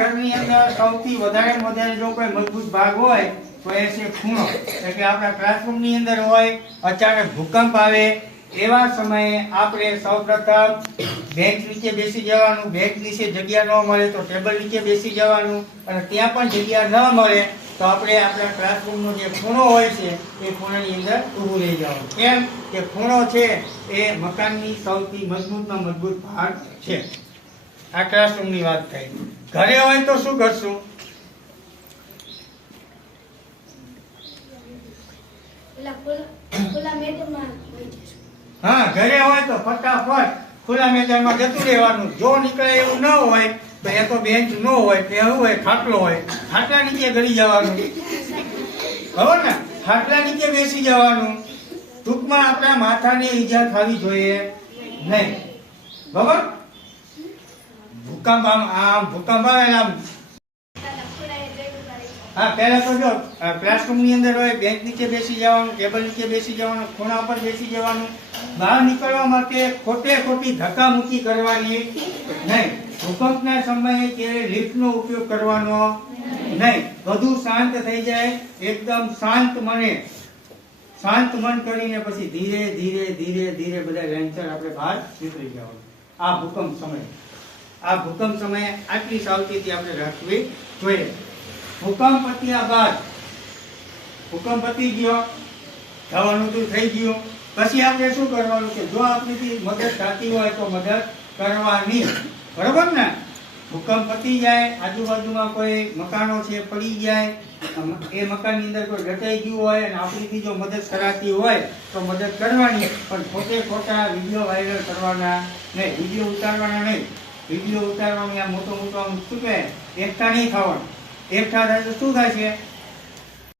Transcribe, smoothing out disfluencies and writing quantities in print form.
ઘરની અંદર સૌથી વધારે જો કોઈ મજબૂત ભાગ હોય તો એ છે ખૂણો. એટલે આપણા ક્લાસરૂમની અંદર હોય, અચાનક ભૂકંપ આવે એવા સમયે આપણે સૌપ્રથમ બેન્ચ નીચે બેસી જવાનું. બેન્ચ નીચે જગ્યા ન મળે તો ટેબલ નીચે બેસી જવાનું, અને ત્યાં પણ જગ્યા ન મળે તો આપણે આપણા ક્લાસરૂમનો જે ખૂણો હોય છે એ ખૂણાની અંદર ઊભું રહી જવાનું. કેમ કે ખૂણો છે એ મકાનની સૌથી મજબૂતમાં મજબૂત ભાગ છે. આ ક્લાસરૂમની વાત થઈ. ઘરે હોય તો શું કરશું? હા, ઘરે હોય તો ફટાફટ ખુલ્લા મેદાનમાં જતું રહેવાનું. જો નીકળે એવું ન હોય તો એ તો બેન્ચ ન હોય તો એવું હોય ખાટલો હોય, ખાટલા નીચે ગળી જવાનું. બરાબર ને? ખાટલા નીચે બેસી જવાનું. ટૂંકમાં આપણા માથાને ઈજા થવી જોઈએ નહીં. બરાબર? ભૂકંપ ભૂકંપ આવે આમ. હા, પહેલા તો જો ક્લાસરૂમની અંદર હોય, બેન્ચ નીચે બેસી જવાનું, ટેબલ નીચે બેસી જવાનું, ખૂણા પર બેસી જવાનું. બહાર નીકળવા માટે ખોટી ધક્કામુક્કી કરવાની નહીં. ભૂકંપના સમયે ક્યારે લિફ્ટનો ઉપયોગ કરવાનો નહીં. બધું શાંત થઈ જાય, એકદમ શાંત મન કરીને પછી ધીરે ધીરે બધા લાઈનસર આપણે બહાર નીકળી જવાનું. આ ભૂકંપ સમયે આટલી સાવચેતી આપણે રાખવી જોઈએ. ભૂકંપ પત્યા બાદ, ભૂકંપ પતી ગયો, થવાનું તો થઈ ગયું, પછી આપણે શું કરવાનું કે જો આપણીથી મદદ થતી હોય તો મદદ કરવાની. બરોબર ને? ભૂકંપ પતી જાય, આજુબાજુમાં કોઈ મકાનો છે પડી જાય, એ મકાનની અંદર કોઈ ઘટાઈ ગયું હોય અને આપણીથી જો મદદ કરાતી હોય તો મદદ કરવાની. પણ ખોટા વિડીયો વાયરલ કરવાના નહીં, વિડીયો ઉતારવાના નહીં. વિડીયો ઉતારવાની આ મોટો આમ શું કહે એકઠા નહીં થવાનું. એકઠા થાય તો શું થાય છે?